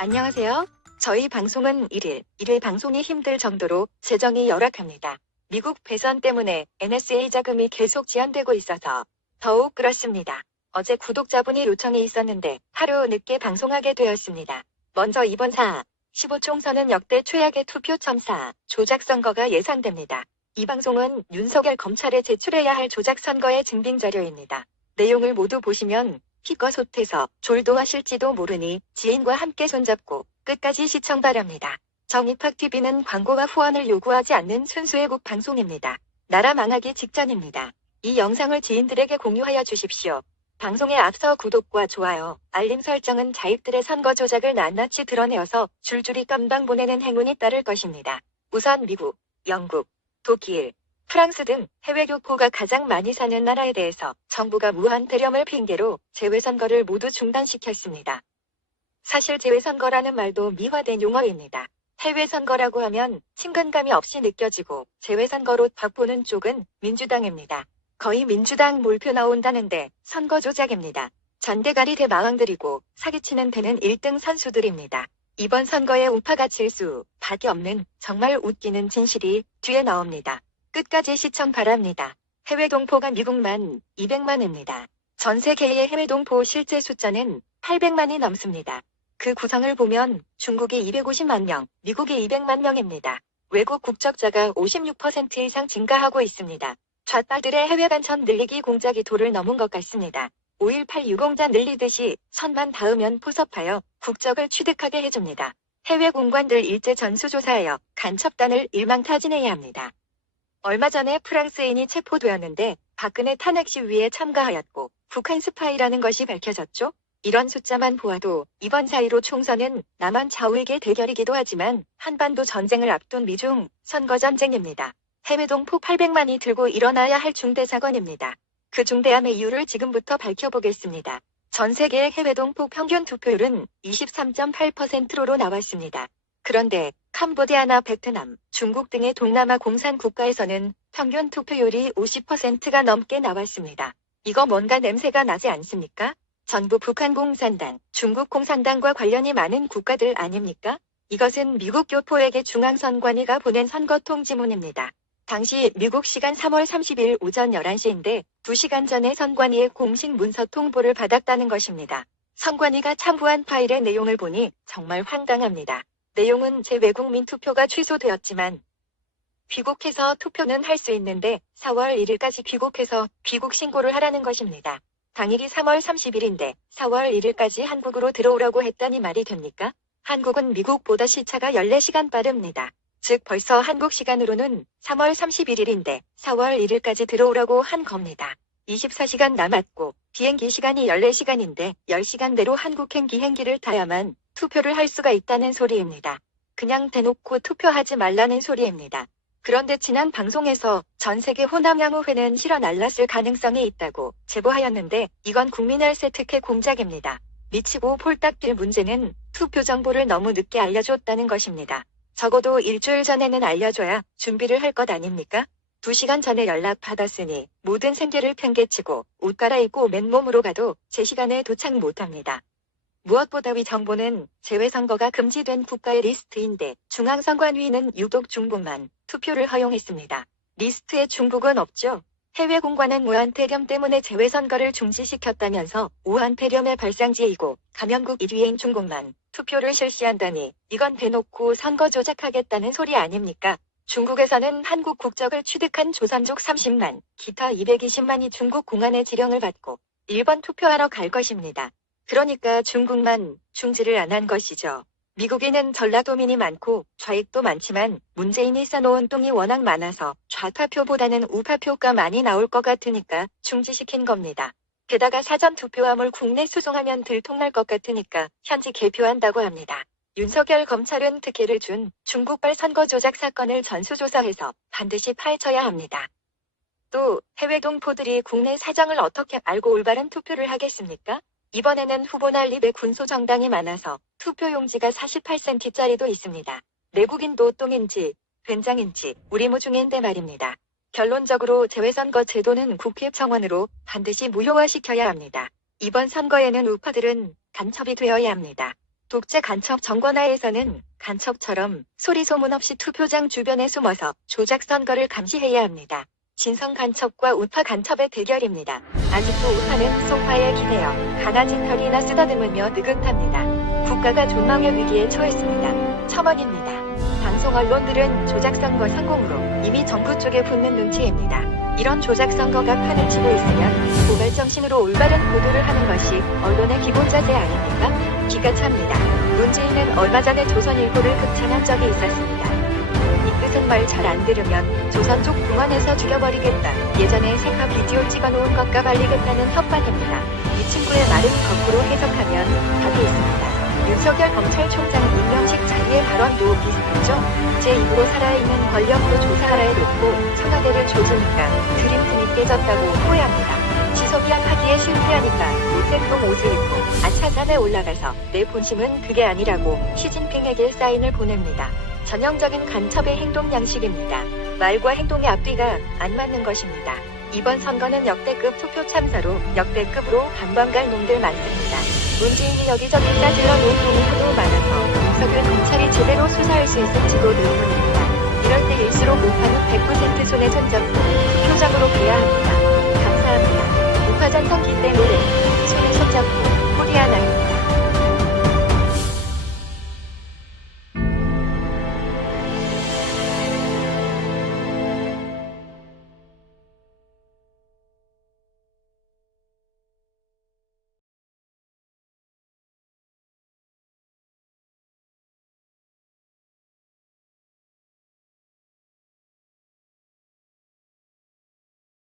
안녕하세요. 저희 방송은 일일 방송이 힘들 정도로 재정이 열악합니다. 미국 배선 때문에 NSA 자금이 계속 지연되고 있어서 더욱 그렇습니다. 어제 구독자분이 요청이 있었는데 하루 늦게 방송하게 되었습니다. 먼저 이번 4.15 총선은 역대 최악의 투표 첨사, 조작 선거가 예상됩니다. 이 방송은 윤석열 검찰에 제출해야 할 조작 선거의 증빙 자료입니다. 내용을 모두 보시면 피가 솟해서 졸도하실지도 모르니 지인과 함께 손잡고 끝까지 시청 바랍니다. 정입학TV는 광고와 후원을 요구하지 않는 순수 애국 방송입니다. 나라 망하기 직전입니다. 이 영상을 지인들에게 공유하여 주십시오. 방송에 앞서 구독과 좋아요, 알림 설정은 자익들의 선거 조작을 낱낱이 드러내어서 줄줄이 깜방 보내는 행운이 따를 것입니다. 우선 미국, 영국, 독일, 프랑스 등 해외 교포가 가장 많이 사는 나라에 대해서 정부가 무한 대령을 핑계로 재외선거를 모두 중단시켰습니다. 사실 재외선거라는 말도 미화된 용어입니다. 해외선거라고 하면 친근감이 없이 느껴지고 재외선거로 바꾸는 쪽은 민주당입니다. 거의 민주당 몰표 나온다는데 선거 조작입니다. 잔대가리 대마왕들이고 사기치는 데는 1등 선수들입니다. 이번 선거에 우파가 질 수밖에 없는 정말 웃기는 진실이 뒤에 나옵니다. 끝까지 시청 바랍니다. 해외 동포가 미국만 200만입니다. 전 세계의 해외 동포 실제 숫자는 800만이 넘습니다. 그 구성을 보면 중국이 250만 명, 미국이 200만 명입니다. 외국 국적자가 56% 이상 증가하고 있습니다. 좌빨들의 해외 간첩 늘리기 공작이 도를 넘은 것 같습니다. 5.18 유공자 늘리듯이 선만 닿으면 포섭하여 국적을 취득하게 해줍니다. 해외 공관들 일제 전수조사하여 간첩단을 일망타진해야 합니다. 얼마 전에 프랑스인이 체포되었는데 박근혜 탄핵 시위에 참가하였고 북한 스파이라는 것이 밝혀졌죠. 이런 숫자만 보아도 이번 4.15 총선은 남한 좌우익의 대결이기도 하지만 한반도 전쟁을 앞둔 미중 선거전쟁입니다. 해외 동포 800만이 들고 일어나야 할 중대 사건입니다. 그 중대함의 이유를 지금부터 밝혀보겠습니다. 전 세계의 해외 동포 평균 투표율은 23.8%로 나왔습니다. 그런데 캄보디아나 베트남, 중국 등의 동남아 공산 국가에서는 평균 투표율이 50%가 넘게 나왔습니다. 이거 뭔가 냄새가 나지 않습니까? 전부 북한 공산당, 중국 공산당과 관련이 많은 국가들 아닙니까? 이것은 미국 교포에게 중앙선관위가 보낸 선거 통지문입니다. 당시 미국 시간 3월 30일 오전 11시인데 2시간 전에 선관위의 공식 문서 통보를 받았다는 것입니다. 선관위가 첨부한 파일의 내용을 보니 정말 황당합니다. 내용은 재외국민 투표가 취소되었지만 귀국해서 투표는 할 수 있는데 4월 1일까지 귀국해서 귀국 신고를 하라는 것입니다. 당일이 3월 30일인데 4월 1일까지 한국으로 들어오라고 했다니 말이 됩니까? 한국은 미국보다 시차가 14시간 빠릅니다. 즉 벌써 한국 시간으로는 3월 31일인데 4월 1일까지 들어오라고 한 겁니다. 24시간 남았고 비행기 시간이 14시간인데 10시간대로 한국행 비행기를 타야만 투표를 할 수가 있다는 소리입니다. 그냥 대놓고 투표하지 말라는 소리입니다. 그런데 지난 방송에서 전세계 호남양우회는 실어 날랐을 가능성이 있다고 제보하였는데 이건 국민열세 특혜 공작입니다. 미치고 폴딱 뛸 문제는 투표 정보를 너무 늦게 알려줬다는 것입니다. 적어도 일주일 전에는 알려줘야 준비를 할 것 아닙니까? 2시간 전에 연락 받았으니 모든 생계를 팽개치고 옷 갈아입고 맨몸으로 가도 제 시간에 도착 못합니다. 무엇보다 위 정보는 재외선거가 금지된 국가의 리스트인데 중앙선관위는 유독 중국만 투표를 허용했습니다. 리스트에 중국은 없죠. 해외 공관은 무한폐렴 때문에 재외선거를 중지시켰다면서 무한폐렴의 발상지이고 감염국 1위인 중국만 투표를 실시한다니 이건 대놓고 선거 조작하겠다는 소리 아닙니까? 중국에서는 한국 국적을 취득한 조선족 30만, 기타 220만이 중국 공안의 지령을 받고 일본 투표하러 갈 것입니다. 그러니까 중국만 중지를 안 한 것이죠. 미국에는 전라도민이 많고 좌익도 많지만 문재인이 쌓아놓은 똥이 워낙 많아서 좌파표보다는 우파표가 많이 나올 것 같으니까 중지시킨 겁니다. 게다가 사전투표함을 국내 수송하면 들통날 것 같으니까 현지 개표한다고 합니다. 윤석열 검찰은 특혜를 준 중국발 선거 조작 사건을 전수조사해서 반드시 파헤쳐야 합니다. 또 해외 동포들이 국내 사정을 어떻게 알고 올바른 투표를 하겠습니까? 이번에는 후보 난립의 군소정당이 많아서 투표용지가 48cm짜리도 있습니다. 내국인도 똥인지 된장인지 우리무중인데 말입니다. 결론적으로 재외선거 제도는 국회 청원으로 반드시 무효화시켜야 합니다. 이번 선거에는 우파들은 간첩이 되어야 합니다. 독재 간첩 정권하에서는 간첩처럼 소리 소문 없이 투표장 주변에 숨어서 조작 선거를 감시해야 합니다. 진성 간첩과 우파 간첩의 대결입니다. 아직도 우파는 소파에 기대어 강아지 털이나 쓰다듬으며 느긋합니다. 국가가 존망의 위기에 처했습니다. 첨언입니다. 방송 언론들은 조작 선거 성공으로 이미 정부 쪽에 붙는 눈치입니다. 이런 조작 선거가 판을 치고 있으면 고발 정신으로 올바른 보도를 하는 것이 언론의 기본 자세 아닙니까? 기가 찹니다. 문재인은 얼마 전에 조선일보를 극찬한 적이 있었습니다. 이 뜻은 말 잘 안 들으면 조선족 동원해서 죽여버리겠다. 예전에 셀카 비디오 찍어놓은 것과 발리겠다는 협박입니다. 이 친구의 말은 거꾸로 해석하면 답이 있습니다. 윤석열 검찰총장 임명식 자리의 발언도 비슷했죠. 제 입으로 살아있는 권력으로 조사하라 해놓고 청와대를 조지니까 드림팀이 깨졌다고 호해합니다. 지소미아 파기에 실패하니까 못생동 옷을 입고 아차산에 올라가서 내 본심은 그게 아니라고 시진핑에게 사인을 보냅니다. 전형적인 간첩의 행동 양식입니다. 말과 행동의 앞뒤가 안 맞는 것입니다. 이번 선거는 역대급 투표 참사로 역대급으로 감방갈 놈들 많습니다. 문재인이 여기저기 따질러 놓은 놈이 하도 많아서 윤석열 검찰이 제대로 수사할 수 있을지도 의문입니다. 이럴 때일수록 우파는 100% 손에 손잡고 표정으로 그야